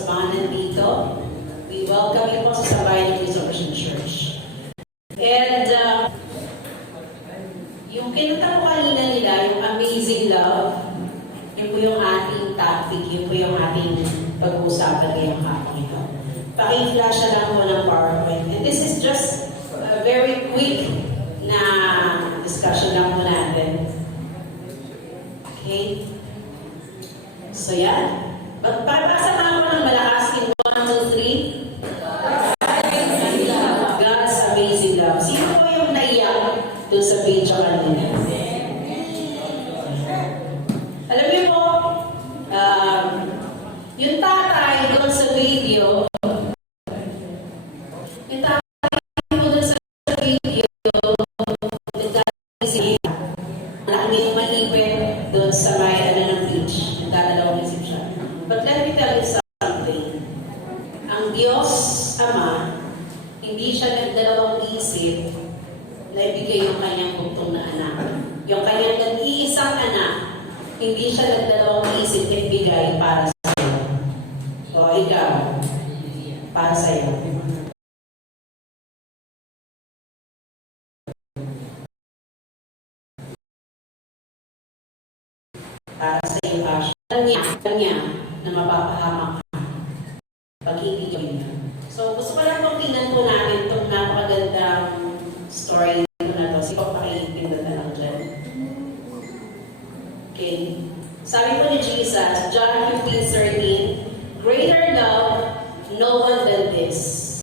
sa mga nandito. We welcome you po sa Sambayan ng Resurrection Church. And yung kinanta ko kanina nila, yung Amazing Love, yun po yung ating topic, yun po yung ating pag-uusapan ngayong hapon ito. Paki-flash na lang po ng PowerPoint. And this is just a very quick na discussion lang po natin. Okay? So yan. Pagpasa nga po ng malakas in 1, 2, 3. God's amazing love. Sino po yung naiyak doon sa page kanina? Alam niyo po, yung tatay doon sa video, yung tatay po doon sa video, nagdadalisip siya. Malaki yung malipit doon sa may ng beach. Nagdadalawang isip siya. But let me tell you something. Ang Diyos Ama, hindi siya nagdalawang isip na ibigay yung kanyang bugtong na anak. Yung kanyang nag-iisang anak, hindi siya nagdalawang isip na ibigay para sa iyo. O ikaw, para sa iyo. Para sa iyo, Asha. Alam niya na mapapahamak ka pag ibigay niya. So, gusto ko lang pong tingnan po natin itong napakagandang story na to. Sige, pakipindot na lang dyan. Okay. Sabi po ni Jesus, John 15:13, greater love, no one than this.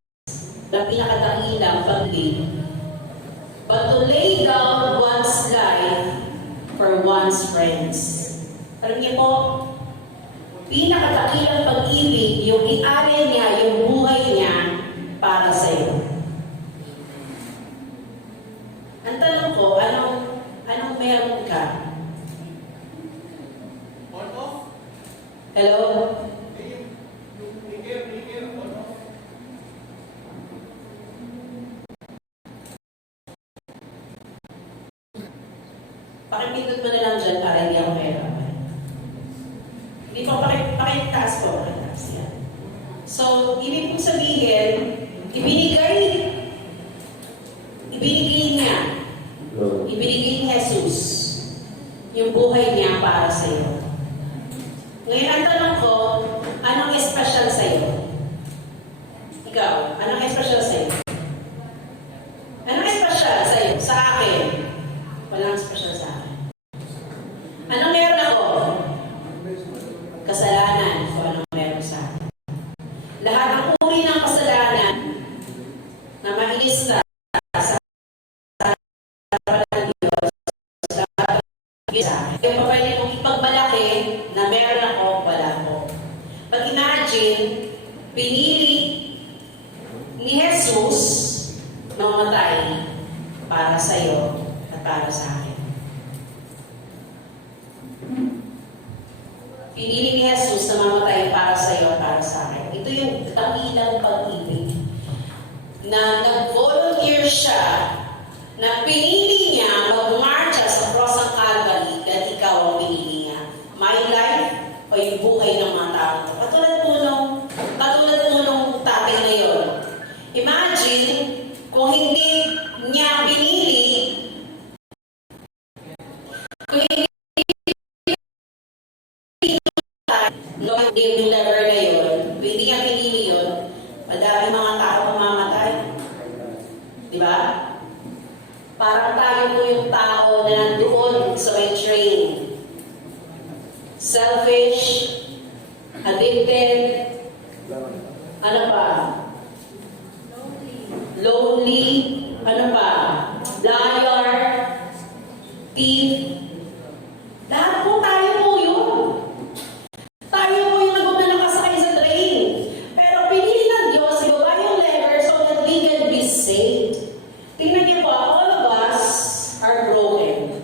Na pinakadakilang pag-ibig. But to lay down one's life for one's friends. Alam niyo po, pinakadakilang pag-ibig, yung i-alay niya, yung buhay niya para sa iyo. Ang tanong ko, anong meron ka? Hello? Pakipindot mo na lang dyan para hindi ako mahirapan. Hindi po, pakitaas po. Yan. So, ibig kong sabihin, ibinigay niya, ibinigay ni Jesus yung buhay niya para sa iyo. Ngayon, ang tanong ko, anong espesyal sa iyo? Ikaw, anong espesyal sa iyo? Anong espesyal sa iyo? Sa akin? Walang espesyal sa akin. Anong meron ako? Kasalanan. So, anong meron sa akin? Lahat ng uri ng kasalanan na mailista sa harapan ng Diyos, lahat ng sa akin. Yung papayali mong ipagmalaki na meron ako, wala ko. But imagine, pinili ni Jesus mamatay para sa iyo at para sa akin. Pinili ni Jesus na mamatay para sa iyo at para sa akin. Ito yung dakilang pag-ibig na nag-volunteer siya na pinili niya mag-marcha sa cross ng Calvary dahil ikaw ang pinili niya. My life o yung buhay ng mga tao. Katulad po nung tatay na yun. Imagine kung hindi niya pinili, kung hindi yung deliver na yun, hindi niya pinili yun, madami mga tao mamamatay. Di ba? Parang tayo po yung tao na nandoon sa may train. Selfish, addicted, ano pa? Lonely, ano pa? Liar, thief. Lahat po tayo po yun. Tayo po yung nakasakay sa train. Pero pinili ng Diyos, ibaba yung lever so that we can be saved. Tingnan niyo po, all of us are broken.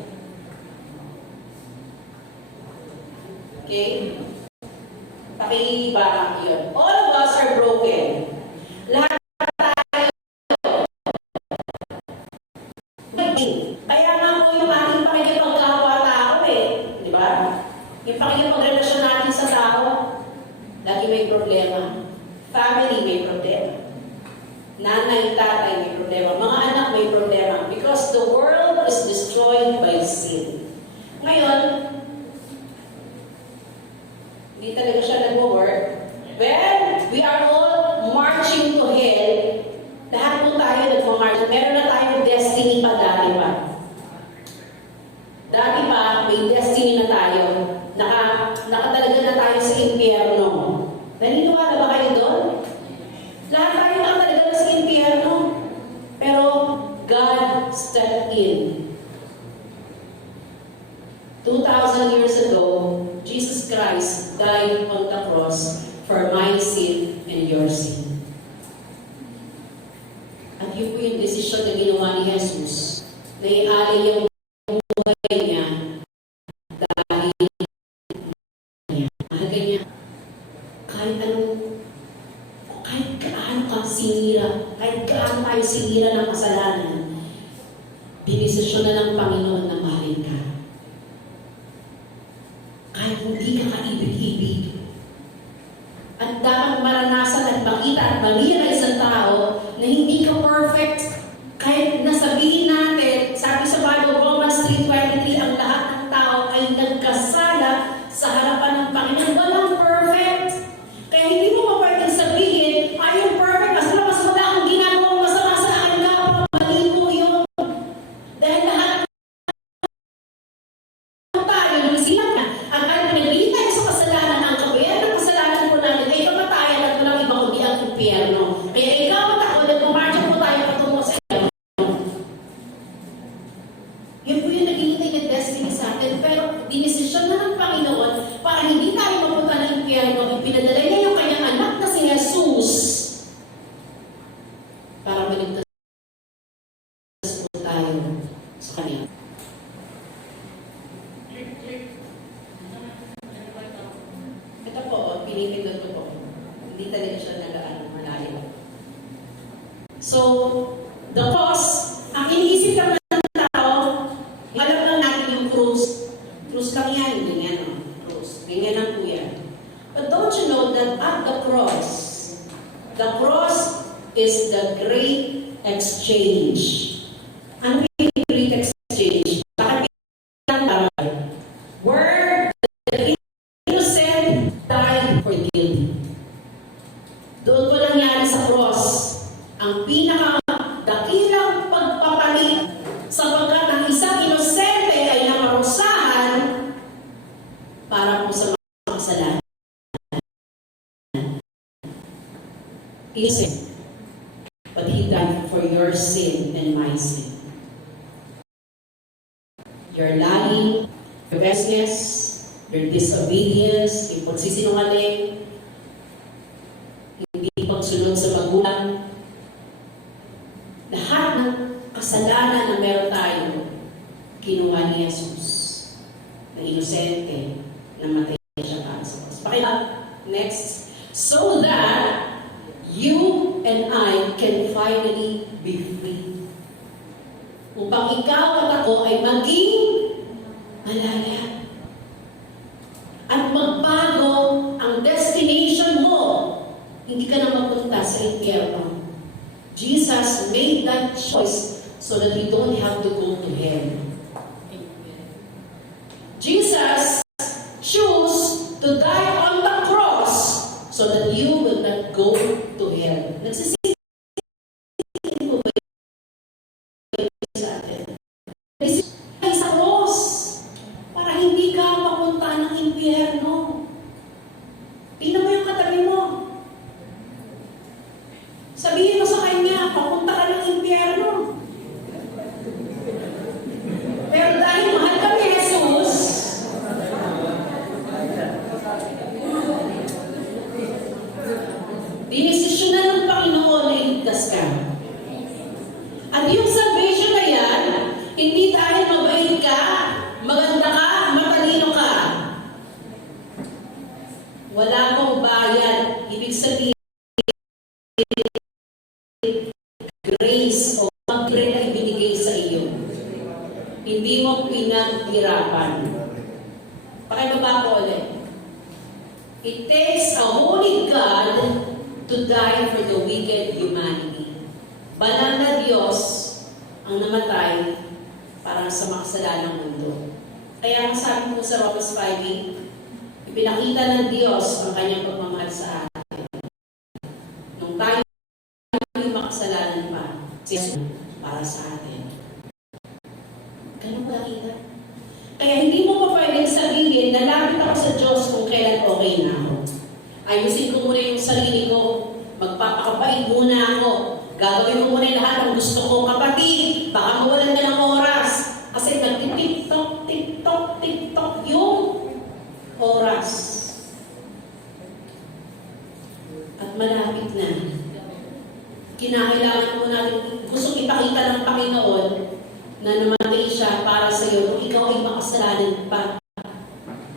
Okay? Pakiba yun. All of us are broken. Lahat tayo. Kaya nga po yung ating pakikipagkapwa-tao eh. Di ba? Yung pakikipagrelasyon natin sa tao, lagi Daddy may problema. Family may problema. Nanay, tatay may problema. Mga anak may problema. Because the world is destroyed by sin. Ngayon, hindi talaga siya nag-work. Well, we are all marching to hell. Lahat po tayo nag-march. Meron na tayong destiny pa dati pa. Dati pa, may destiny na tayo. Nakatalaga na tayo sa impyerno. Naniniwala ba kayo doon? Lahat tayo nakatalaga na sa impyerno. Pero God stepped in. 2,000 years ago, Jesus Christ died on the cross for my sin and your sin. At yun po yung desisyon na ginawa ni Jesus na ialay yung buhay niya dahil niya. Mahalaga niya. Kahit gaano kang sinira, kahit gaano tayo sinira ng kasalanan, dinesisyon na ng Panginoon na mahalin ka. Kahit hindi ka kaibig-ibig. At dapat maranasan at makita at malira isang tao na hindi ka perfect. Kahit nasabihin natin, sabi sa Bible, Romans 3:23, ang lahat ng tao ay nagkasala sa harapan ng Panginoon. Walang perfect. Kaya hindi mo pa pwedeng sabihin, I'm perfect, mas wala akong ginagawang masama sa akin na, mali po yun. Dahil lahat ng tayo, lumisinap na. Ang kahit pinaglihin tayo sa kasalanan, ang kabayan ng kasalanan po namin, ay kamatayan at walang iba kundi ang impyerno. Kaya ikaw at ako, nagmamarcha po tayo patungo sa iyo. Yun po yung naghihintay ng destiny sa atin. Pero dinesisyon na ng Panginoon para hindi tayo mapunta ng impyerno. Ipinadala niya yung kanyang anak na si Jesus para maligtas po tayo sa kanya. Ito po, pinipindot ko po. Hindi talaga siya malayo. So, the cross, ang iniisip lang ng tao, alam lang natin yung cross. Cross lang yan, ganyan o. Cross. Ganyan lang po yan. But don't you know that at the cross is the great exchange. Ano yung great exchange? Bakit where the innocent died for guilty. Doon po nangyari sa cross ang pinaka-dakilang pagpapalit sapagkat ang isang inosente ay nakarusahan para po sa mga kasalanan. Innocent. But He died for your sin and my sin. Your lying, your business, your disobedience, yung pagsisinungaling, hindi pagsunod sa magulang, lahat ng kasalanan na meron tayo, kinuha ni Jesus na inosente, na matay siya para sa cross. Next. So that you and I can finally be free. Upang ikaw at ako ay maging malaya. At magbago ang destination mo. Hindi ka na mapunta sa impyerno. Jesus made that choice so that you don't have to go to hell. Jesus chose to die on the cross so that you will not go to hell. Nagsisingin ko ba sa atin? Ay sa cross para hindi ka mapunta ng impyerno. Tingnan mo yung katabi mo. Sabihin mo sa kanya, papunta ka ng impyerno. Pero dahil mahal ka ni Jesus, dinesisyonan ng Panginoon na iligtas ka. At yung salvation na yan, hindi dahil mabait ka, maganda ka, matalino ka. Wala kang bayad. Ibig sabihin, grace o mag-grade ay binigay sa iyo. Hindi mo pinaghirapan. Pakibaba ko ulit. It takes a holy God to die for the wicked humanity. Banal na Diyos ang namatay para sa makasalanang mundo. Kaya ang sabi mo sa Romans 5:8, ipinakita ng Diyos ang kanyang pagmamahal sa atin. Nung tayo ay makasalanan pa, siya para sa atin. Ganun ba kita? Kaya hindi mo pa pwedeng sabihin na lapit ako sa Diyos kung kailan okay na ako. Ayusin ko muna yung sarili ko. Magpapakabait muna ako. Gagawin ko muna lahat ng gusto ko. Kapatid, baka mawalan ka ng oras. Kasi nag-tiktok, tiktok, tiktok yung oras. At malapit na. Kinakailangan mo natin, gusto ipakita ng Panginoon na namatay siya para sa iyo kung ikaw ay makasalanan pa.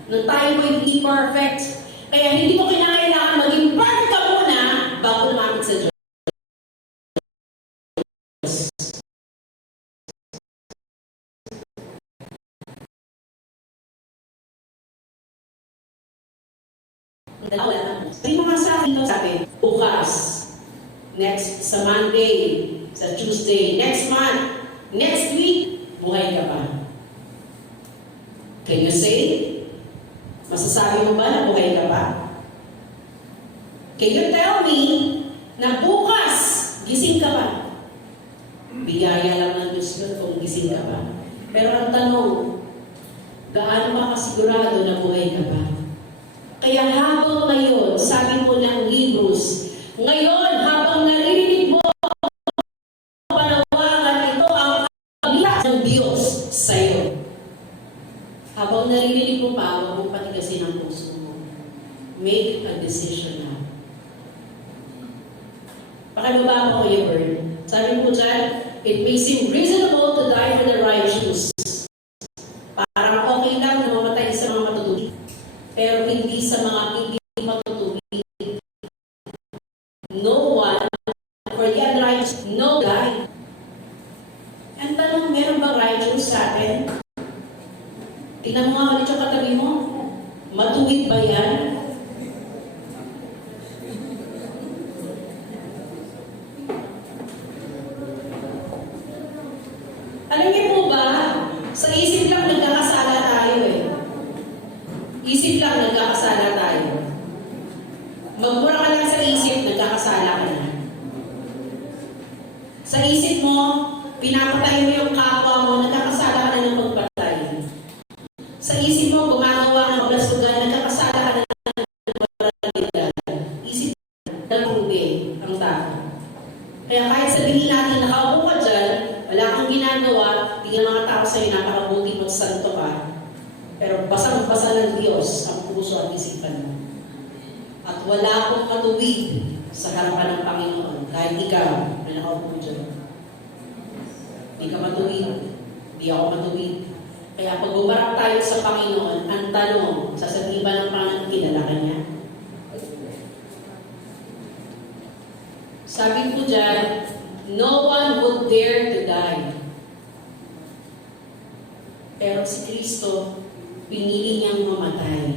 Nung tayo mo hindi perfect. Kaya hindi mo kinakailangan maging perfect ka muna bago lumapit sa Diyos. Sabi mo nga sa akin, sabi, bukas, next, sa Monday, sa Tuesday, next month, next week, buhay ka pa. Can you say? Masasabi mo ba na buhay ka pa? Can you tell me na bukas, gising ka pa? Biyaya lang ng Diyos yun kung gising ka pa. Pero ang tanong, gaano ka kasigurado na buhay ka pa? Kaya habang ngayon, sabi mo ng Hebrews, ngayon habang naririnig mo panawagan, ito ang kabiyak ng Diyos sa iyo. Habang naririnig mo pa, huwag mong patigasin ang puso mo. Make a decision now. Pakibaba ko kayo, Bern. Sabi mo dyan, it may seem reasonable to die for the righteous. Parang okay lang na mamatay sa mga matutuwi. Pero hindi sa mga hindi matutuwi. No one, for the unrighteous, no die. Ang tanong, meron ba righteous sa atin? Tingnan mo nga ulit yung katabi mo. Matuwid ba yan? Alam niyo po ba, sa isip lang nagkakasala tayo eh. Isip lang nagkakasala tayo. Magmura ka lang sa isip, nagkakasala ka na. Sa isip mo, pinapatay mo yung kapwa mo, nagkakasala ka na ng pagpatay. Sa isip mo, gumagawa ng kablasugan, nagkakasala ka na ng pagpatay. Isip na rubi ang tao. Kaya kahit sabihin natin, nakaupo ka dyan, wala kang ginagawa, tingnan mga tao sa'yo, napakabuti mo, santo ka. Pero basang-basa ng Diyos ang puso at isipan mo. At wala akong matuwid sa harapan ng Panginoon kahit ikaw na nakaupo dyan. Hindi ka matuwid. Hindi ako matuwid. Kaya pag umarap tayo sa Panginoon, ang tanong, sasabihin ba ng Panginoon, kilala ka niya? Sabi ko dyan, no one would dare to die. Pero si Kristo, pinili niyang mamatay.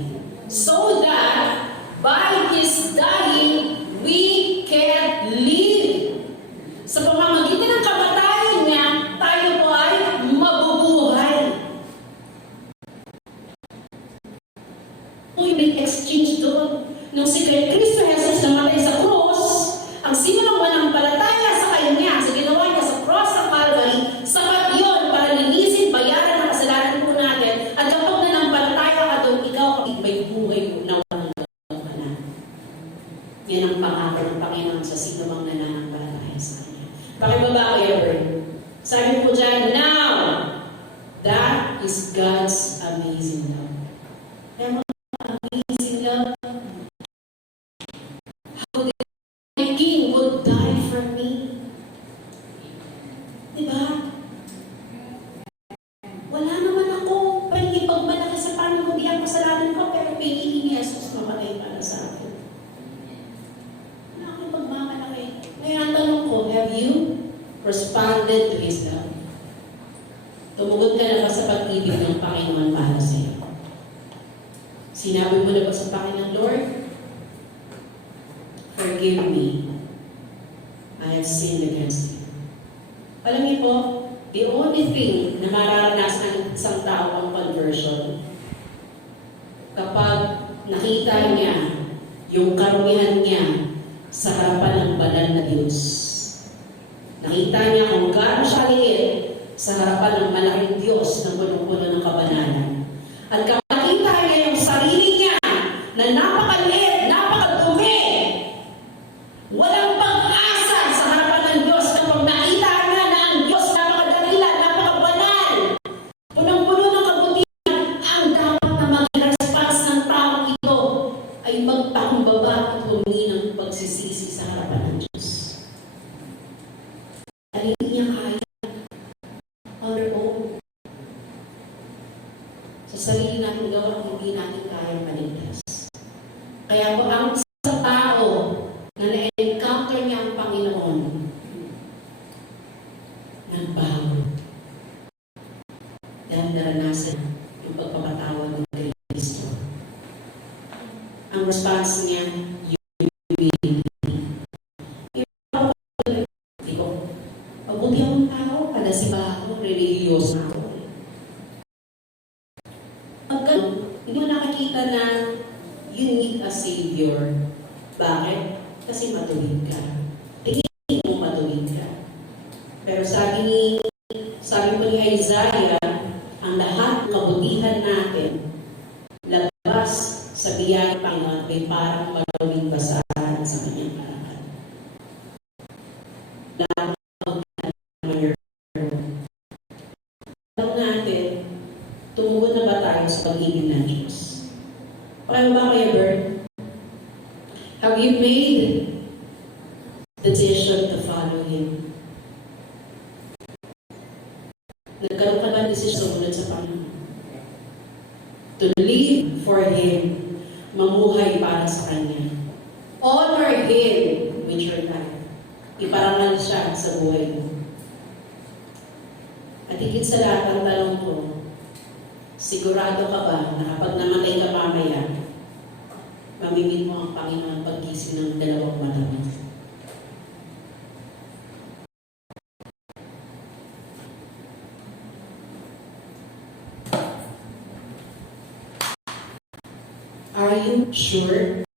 So that, by His dying, we can live. Sa pamamagitan ng kamatayan niya, tayo po ay mabubuhay. Kung may exchange doon, nung si Kristo Jesus namatay sa cross, ang sino ng manampalataya sa Kanya, sa ginawa niya sa cross ng Calvary, sapat yun para linisin, bayaran ang kasalanan po natin, at kapag nanampalataya ka doon, ikaw may buhay mo na walang gawin ka na. Yan ang pangako ng Panginoon sa sino mang nananampalataya sa Kanya. Pakibaba kayo, Bern. Sabi po dyan, now, that is God's amazing love. Kaya mga amazing love, how the King would die for me. Diba? Wala naman ako pagmalaki sa Panginoon, hindi ang kasalanan ko, pero pinili ni Jesus mamatay para sa akin. Wala akong pagmamalaki. Ngayon ang tanong ko, have you responded to His love? Tumugon ka na ba sa pag-ibig ng Panginoon para sa iyo? Sinabi mo na ba sa Panginoon, Lord, forgive me. I have sinned against you. Alam niyo po, the only thing na mararanasan ng isang tao ang conversion, kapag nakita niya yung karumihan niya sa harapan ng banal na Diyos. Nakita niya kung gaano siya liit sa harapan ng malaking Diyos na punong-puno ng kabanalan. At kapag nakita niya yung sarili niya na napakaliit, napakadumi, walang pag-asa sa harapan ng Diyos, kapag nakita niya na ang Diyos napakadakila, napakabanal, punong-puno ng kabutihan, ang dapat na maging response ng taong ito ay magpakumbaba at humingi ng pagsisisi sa harapan ng Diyos. At hindi niya kaya on her own. Sa sarili natin gawa, hindi natin kaya maligtas. Kaya po ang isang tao na na-encounter niya ang Panginoon, nagbago. Dahil naranasan yung pagpapatawad ng Kristo. Ang response niya, humility. Hindi ko, mabuti akong tao, kadasiba ako, religious na ako. Pag gano'n, hindi mo nakakita na you need a Savior. Bakit? Kasi matuwid ka. Tingin mo matuwid ka. Pero sabi po ni Isaiah, ang lahat ng kabutihan natin, labas sa biyaya ng Panginoon, may parang maluwing basahan sa kanyang harapan. Alam natin, tumugon na ba tayo sa pag-ibig ng Diyos? Paano ba kayo, Bert? Have you made the decision to follow Him? Nagkaroon ka ba ng desisyon sumunod sa Panginoon? To live for Him, mamuhay para sa Kanya. Honor Him with your life. Iparangal siya sa buhay mo. At higit sa lahat, ang tanong ko, sigurado ka ba na kapag namatay ka mamaya, mamimit mo ang Panginoon paggising ng dalawang mata mo? Are you sure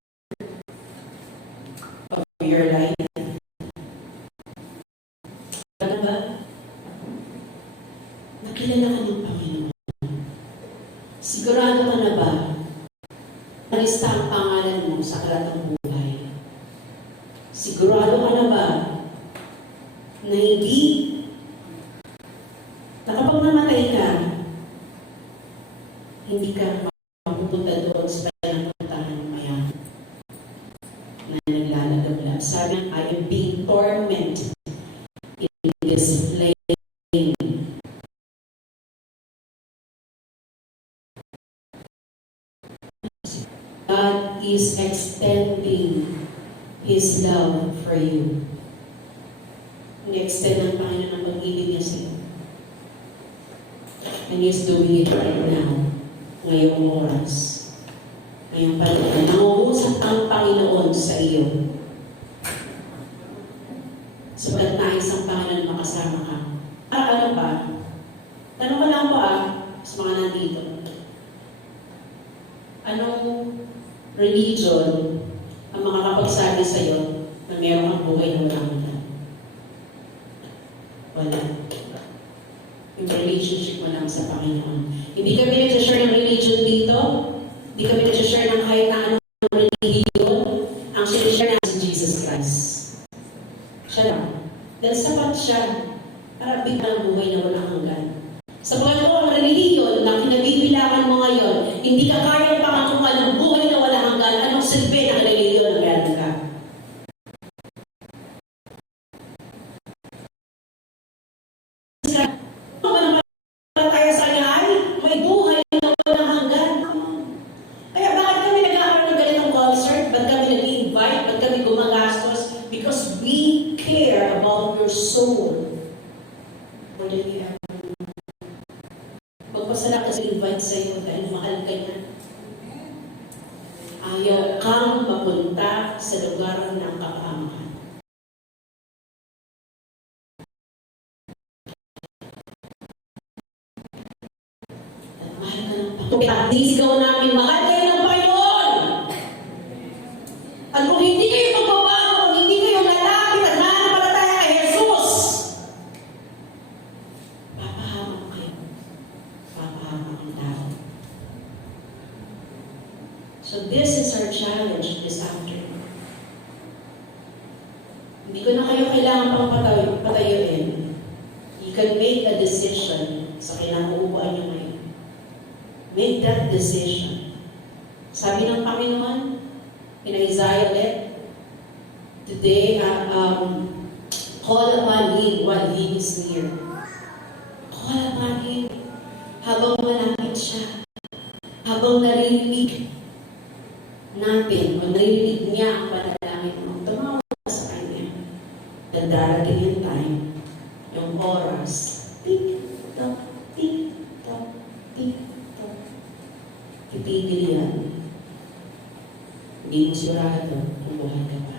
of your life? Ano ba? Nakilala ka ng Panginoon. Sigurado ka na ba? Nalista ang pangalan mo sa aklat ng buhay. Sigurado ka na ba na hindi na kapag namatay ka, hindi ka mapupunta doon sa pinagpuntahan ng mayaman na naglalagabla. Sabi, I am being tormented in this flame. God is extending His love for you. Ni-extend ang Panginoon ang pag-ibig niya sa iyo. And He's doing it right now. Ngayong oras. Ngayong panahon. Nangungusap ang Panginoon sa iyo. Sabagat nais ang Panginoon makasama ka. Ano ba? Tanong ko lang po sa mga nandito. Anong religion ang makakapagsabi sa iyo na meron kang buhay na walang hanggan? Wala. Yung relationship mo lang sa Panginoon. Hindi kami nag-share ng religion dito. Hindi kami nag-share ng kahit na anong religion. Ang share na si Jesus Christ. Siya lang. Dahil sapat siya para biglang buhay na walang hanggan. Sa buhay ko, ang relihiyon na kinabibilangan mo ngayon, hindi ka kaya pangakuha ng buhay na walang hanggan, anong silbi ng relihiyon na meron ka? Kaya sa kanya ay may buhay na walang hanggan. Kaya bakit kami nagkakaroon ng ganitong concert? Ba't kami nag-invite? Ba't kami gumagastos? Because we care about your soul. More than you ever. Magpasala ka sa invite sa iyo dahil mahal ka niya. Ayaw kang mapunta sa lugar ng Nisigaw namin, mahal kayo ng Panginoon. At kung hindi kayo magbabago, kung hindi kayo lalapit at nananampalataya kay Jesus, papahamak kayo. Papahamak ang tao. So this is our challenge this afternoon. Hindi ko na kayo kailangan pang patayuin. You can make a decision sa kinauupuan nyo ngayon. Make that decision. Sabi ng Panginoon, in Isaiah ulit, today, call upon Him while He is near. Call upon Him habang malapit siya. Habang narinig natin o narinig niya ang panalangin mo, tumawag ka sa Kanya. Darating yung time, yung oras, tik-tok, tik-tok, tik-tok. Titigil yan. Hindi mo sigurado kung buhay ka pa.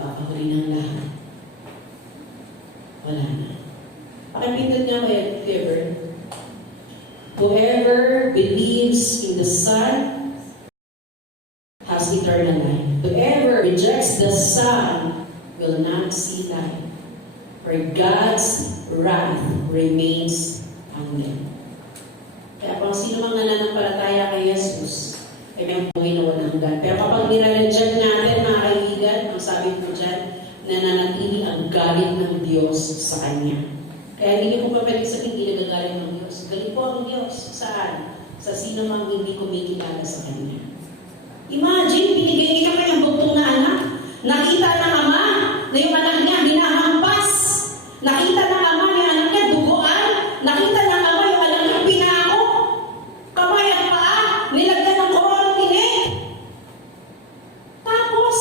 Baka huli ng lahat. Wala na. Pakipindot nga kayo, whoever believes in the Son has eternal life. Whoever rejects the Son will not see life, for God's wrath remains on them. Kaya kung sino mang nananampalataya kay Jesus, ay may buhay na walang hanggan. Pero kapag nire-reject natin, mga kaibigan, ang sabi ko dyan, nananatili ang galit ng Diyos sa Kanya. Kaya hindi ko pa pwede sabihin, hindi nagagalit ng Diyos. Galit po ang Diyos. Saan? Sa sino mang hindi kumikilala sa Kanya. Imagine, binigay niya kanyang bugtong na anak. Nakita ng ama na yung anak niya hinahampas. Nakita ng ama na yung anak niya duguan. Nakita ng ama yung anak niya pinako. Kamay at paa, nilagyan ng koronang tinik. Tapos,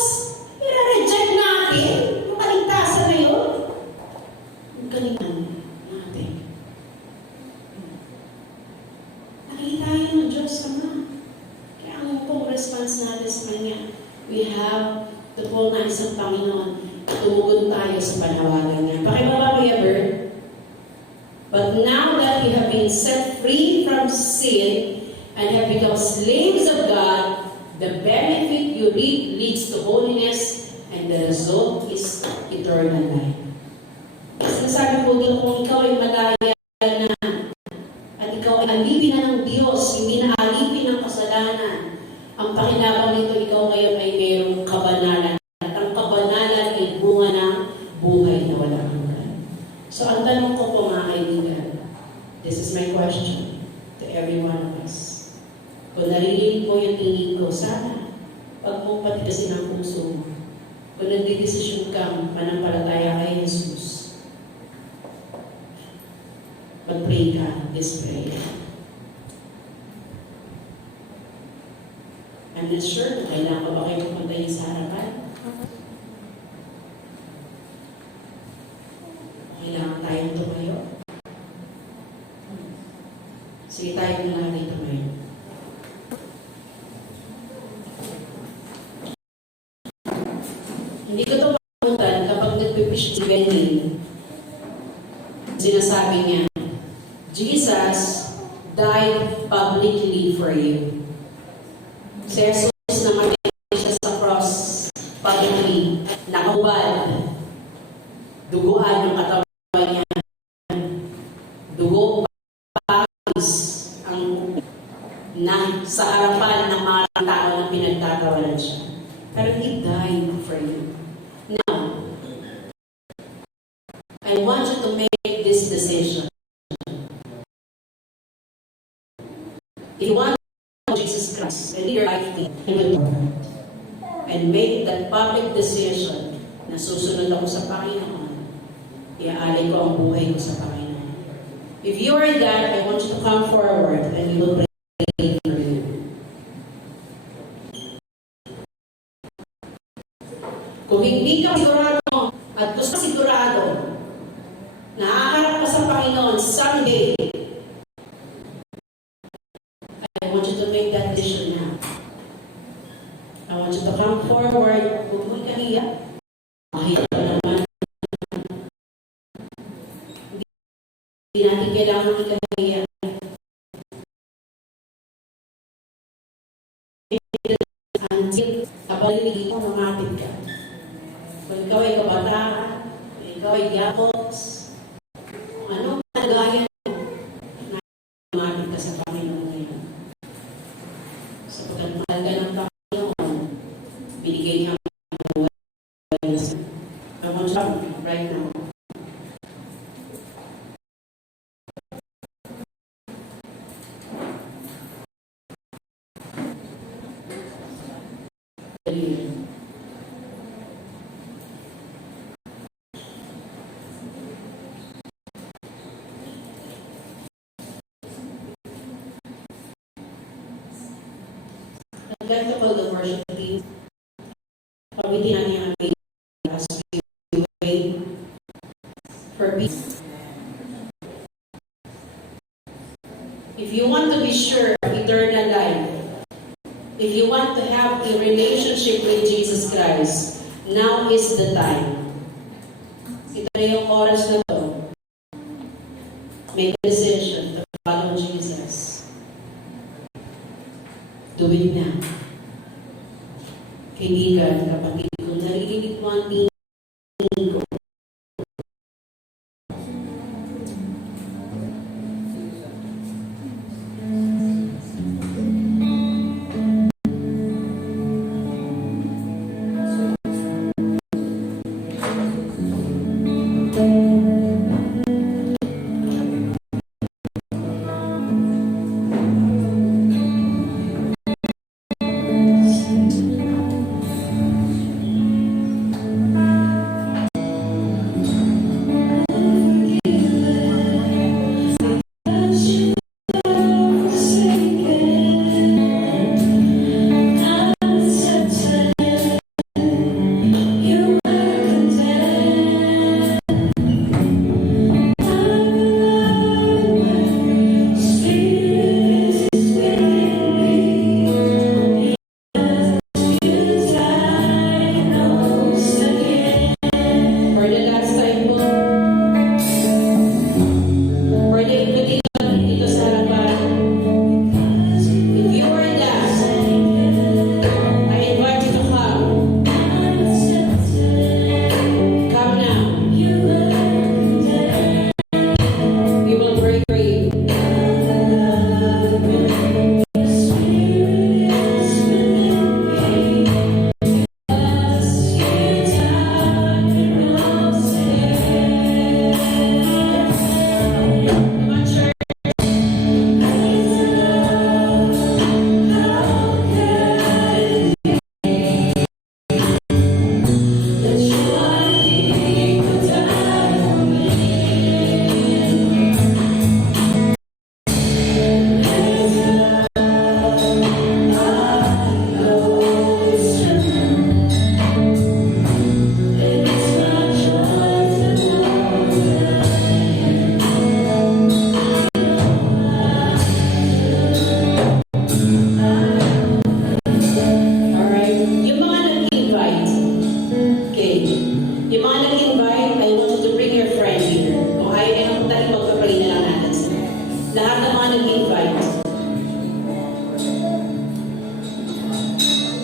i-reject natin yung kaligtasan na yun. Ang galingan natin. Nakita yun ng Diyos Ama. Kaya ang pong response natin sa Kanya, we have to call na isang Panginoon. Tumugon tayo sa panawagan niya. Pakibaba ko yan, Bert. But now that you have been set free from sin and have become slaves of God, the benefit you reap leads to holiness and the result is eternal life. Sinasabi po doon, kung ikaw ay malaya na at ikaw ay alipin na ng Diyos, hindi na alipin ng kasalanan, ang pakinabang nito, ikaw ngayon ay mayroong kabanalan. At ang kabanalan ay bunga ng buhay na walang hanggan. So ang tanong ko po mga kaibigan, this is my question to every one of us. Kung naririnig mo yung tingin ko, sana pag mo patigasin ang puso mo, kung nagdidesisyon kang manampalataya kay Jesus, mag-pray ka this prayer. I'm not sure kung kailangan ba kayo pupunta niyo sa harapan. Kailangan tayong tumayo. Sige tayo muna natin tumayo. Hindi ko ito makutan kapag nagpipish si Benny. Sinasabi niya, Jesus died publicly for you. Si Jesus namatay siya sa cross publicly, nakahubad, duguan yung katawan niya, dugo, pawis, ang sa harapan ng mga tao na pinagtatawanan siya. Pero He died for you. Now, I want you to make this decision. If you want Jesus Christ and your life and make that public decision na susunod ako sa Panginoon, iaalay ko ang buhay ko sa Panginoon. If you are that, I want you to come forward and we will pray for you. Kung hindi ka sigurado at gusto sigurado, nakaharap ka sa Panginoon someday, I want you to make that decision now. I want you to come forward. Huwag mo ikahiya. Makita ka naman. Hindi natin kailangan ikahiya. naririnig mo, lumapit ka. Kung ikaw ay kabataan, kung ikaw ay diakos, kung anong nagaya mo, lumapit ka sa Panginoon ngayon. Sapagkat mahal ka ng Panginoon, binigay niya ang buhay na sa right now. I'd like to call the worship team. Pawitin natin ang aming as we wait for peace. If you want to be sure of eternal life, if you want to have a relationship with Jesus Christ, now is the time. Ito na yung oras na to. Make a decision to follow Jesus. Do it now. Kaibigan, kapatid, kung naririnig mo ang tingin ko,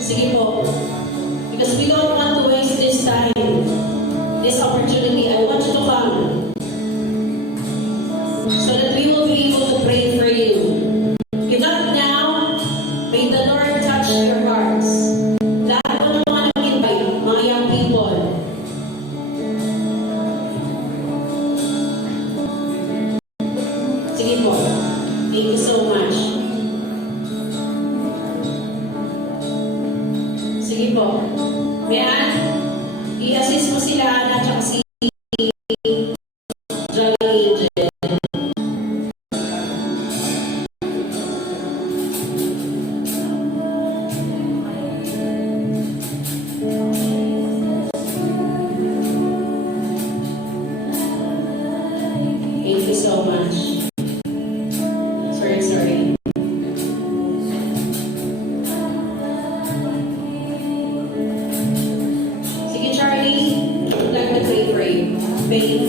sige po. Because we don't want to waste this time, this opportunity. I want you to come so that we will be able to pray for you. If not now, may the Lord touch your hearts. Lahat po ng mga nag-invite, mga young people. Sige po. Thank you so much. Sige po. Mayan, i-assist mo sila na tsaka si Jolly Angel. Thank you so much. Sorry. Sige, Charlie. I'd like to pray for you. Faith.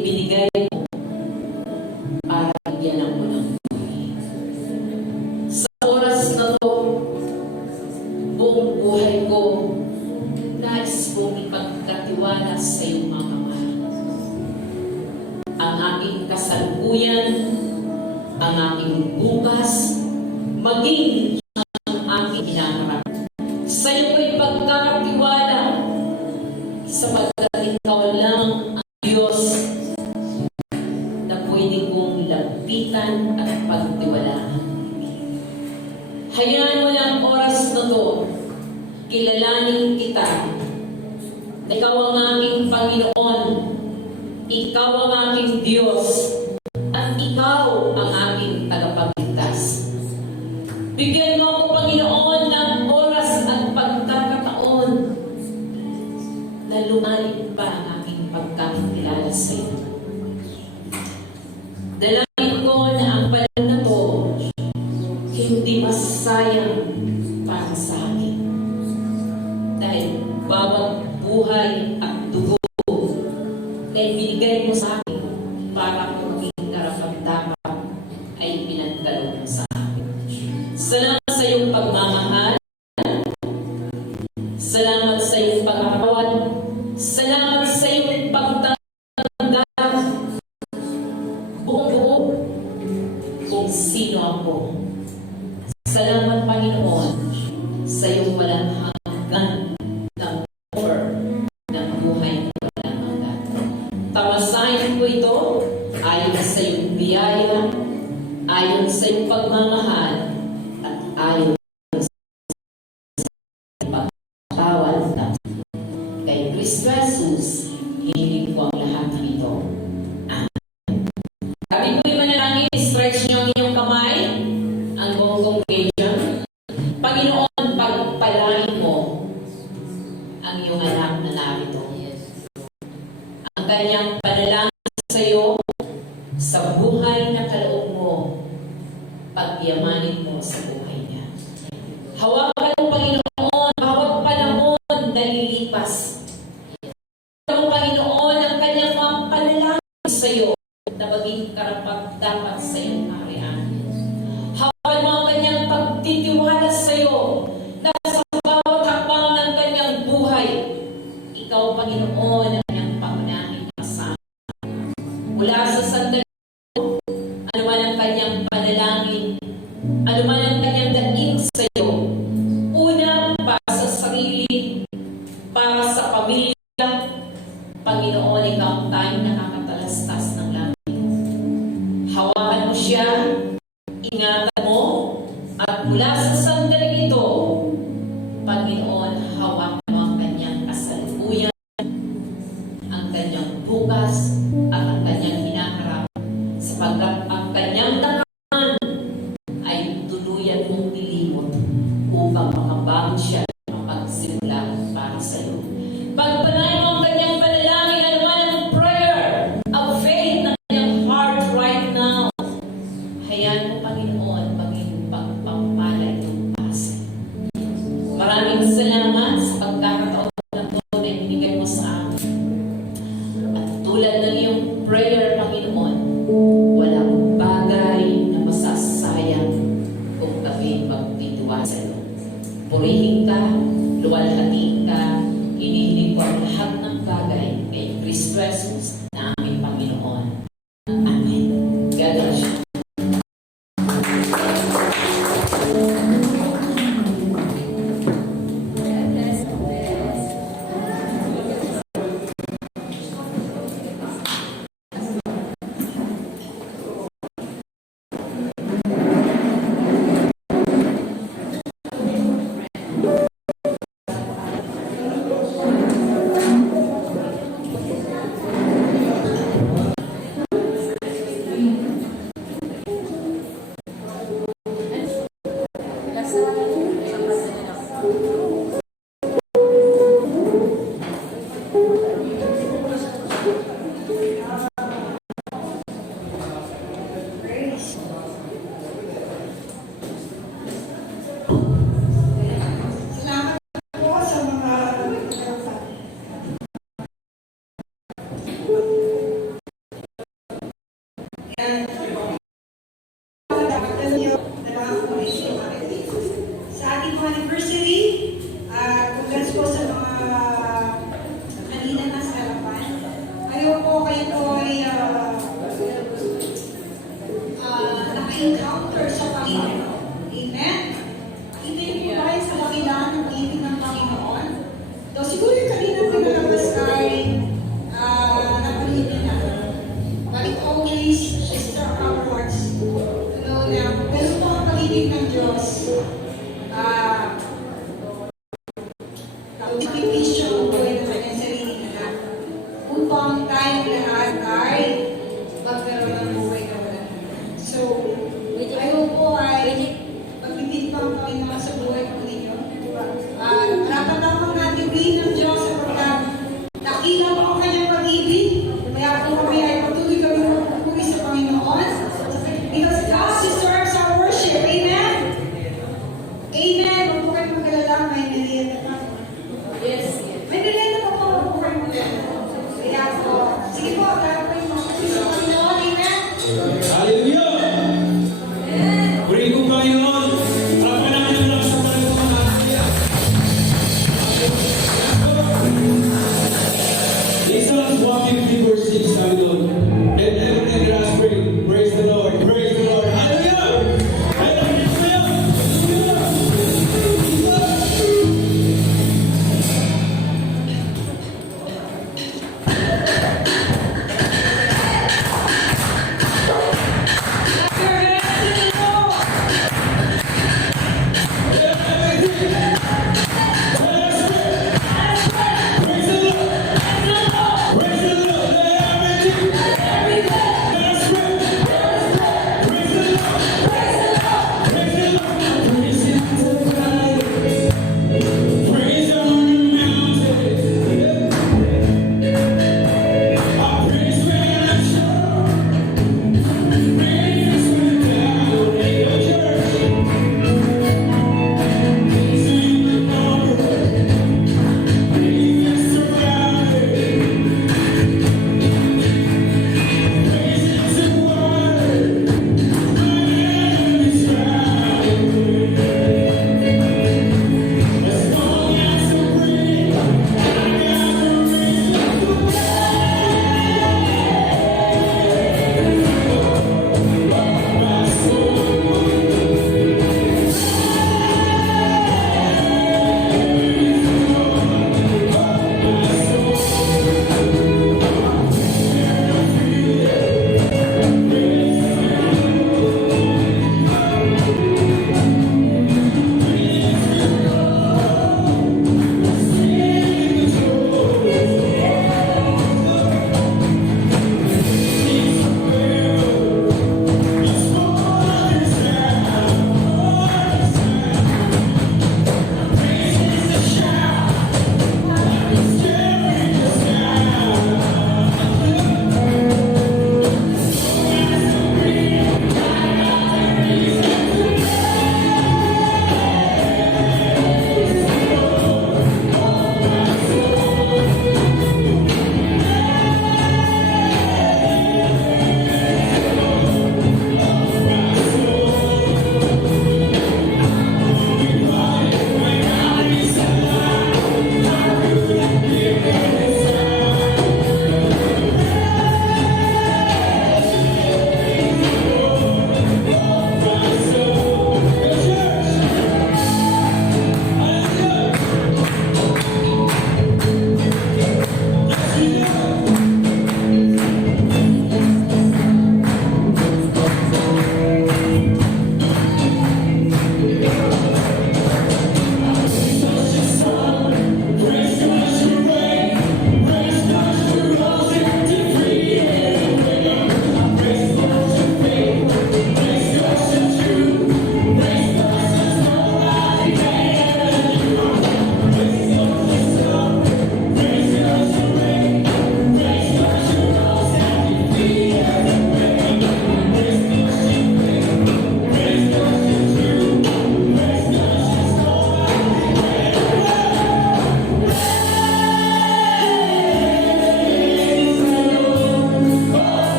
ibinigay mo para bigyan mo ng buhay. Sa oras na to, buong buhay ko, nais kong ipagkatiwala sa iyong mga kamay. Ang aking kasalukuyan, ang aking bukas, maging ang aking hinaharap. Sa iyo ko'y pagkakatiwala sapagkat ikaw lang ang Diyos na pwede kong lapitan at pagtiwalaan. Hayaan mo na ang oras na to, kilalanin kita na ikaw ang aking Panginoon, ikaw ang aking Diyos, at ikaw ang aking tagapagligtas. Bigyan mo ako, Panginoon, ng oras at pagkakataon na lumalim pa ang aking pagkakilala sa iyo. Dalangin ko na ang panahon na to hindi masayang para sa akin. Dahil bawat buhay at dugo na ibinigay mo sa akin para kung maging karapat-dapat ay pinagkaloob mo sa akin. Salamat sa iyong pagmamahal. Salamat sa iyong pag-arawat. Salamat sa iyong pagtanda. Buong-buo kung sino ako. Salamat, Panginoon, sa iyong walang hanggan ng power ng buhay na walang hanggan. Tamasahin ko ito ayon sa iyong biyaya, ayon sa iyong pagmamahal, at ayon sa iyong pagpapawal na. Kay Kristo Jesus, hiniling ko ang lahat ng ito. Amen. Kami po'y manalangin, stretch niyo ang inyong kamay, ang buong congregation. Panginoon, pagpalain mo ang iyong anak na narito. Ang kanyang panalangin sa iyo, sa buhay na kaloob mo, pagyamanin mo sa buhay niya. Hawakan mo, Panginoon, bawat panahon na lilipas. Hawakan mo, Panginoon, ang kanyang mga panalangin sa iyo na maging karapat-dapat sa iyong kaharian. Hawakan mo ang kanyang pagtitiwala sa iyo na sa bawat hakbang ng kanyang buhay, ikaw, Panginoon, ang kanyang pangunahing kasama. Mula sa sandali, ano man ang kanyang panalangin, ano man ang kanyang daing sa iyo, una, para sa sarili, para sa pamilya, Panginoon, ikaw ang tayong nakakatalastas ng langit. Hawakan mo siya, ingatan mo, at mula sa sandaling ito, Panginoon, hawakan mo ang kanyang kasalukuyan, ang kanyang bukas, at ang kanyang hinaharap, sapagkat ang kanyang nakaraan ay tuluyan mong nilimot upang makabangon siya mapagsimula para sa iyo. Pagpanayin mo ang kanyang panalangin, ano man ang prayer of faith ng kanyang heart right now. Hayaan mo, Panginoon, maging pagpapala itong pasa. Maraming salamat sa pagkakataon na ito na ibinigay mo sa akin. At tulad ng iyong prayer, Panginoon, walang bagay na masasayang kung kami magtitiwala sa iyo. Purihin ka, luwalhatiin ka, hinihiling ko ang lahat ng siguro yung kanina pinalabas ay napalibin na. But it always struck our hearts to know na meron po ang pag-ibig ng Diyos. Pag-ibig ang buhay ng kanyang sarili na lang. Upang tayong lahat ay magkaroon ng buhay na walang hanggan. So, ayaw po ay pag-ibig pa ang Panginoon sa buhay po ninyo. Narapat natin din ng Diyos sapagkat nakita po ang kanyang pag-ibig. Kaya po kami ay patuloy kami magpupuri sa Panginoon. Because God deserves our worship. Amen? Amen. Huwag po kayo mag-alala. May naliyad na po. Yes. May naliyad na po huwag po kayo mag-alala. Kaya po, sige po, kaya po yung mga sa Panginoon. Amen? Hallelujah! Purihin ko Panginoon. Harapan namin ang lakas ng Panginoon. Hallelujah! In Psalms 150 verse 6, sabi doon, let heaven and grass spring. Praise the Lord. Praise the Lord. Hallelujah! Hallelujah! Praise the Lord. Praise the Lord. Let everything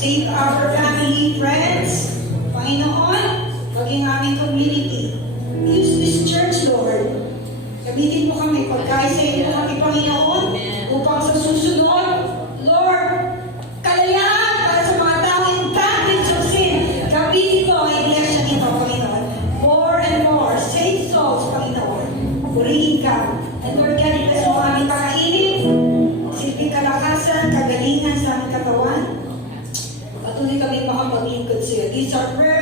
Save our family, friends, Panginoon, maging aming community. Use this church, Lord. Gamitin mo kami, pagkaisa mo kami, Panginoon, upang sa susunod, Lord, kalayaan para sa mga taong captives of sin. Gamitin ko ang iglesia nito, Panginoon. More and more, save souls, Panginoon. Purihin ka. And Lord, ganit na sa aming pakainip, silbing kalakasan, kagalingan sa aming katawan. Patuloy kami makapaglingkod sa iyo. These are prayers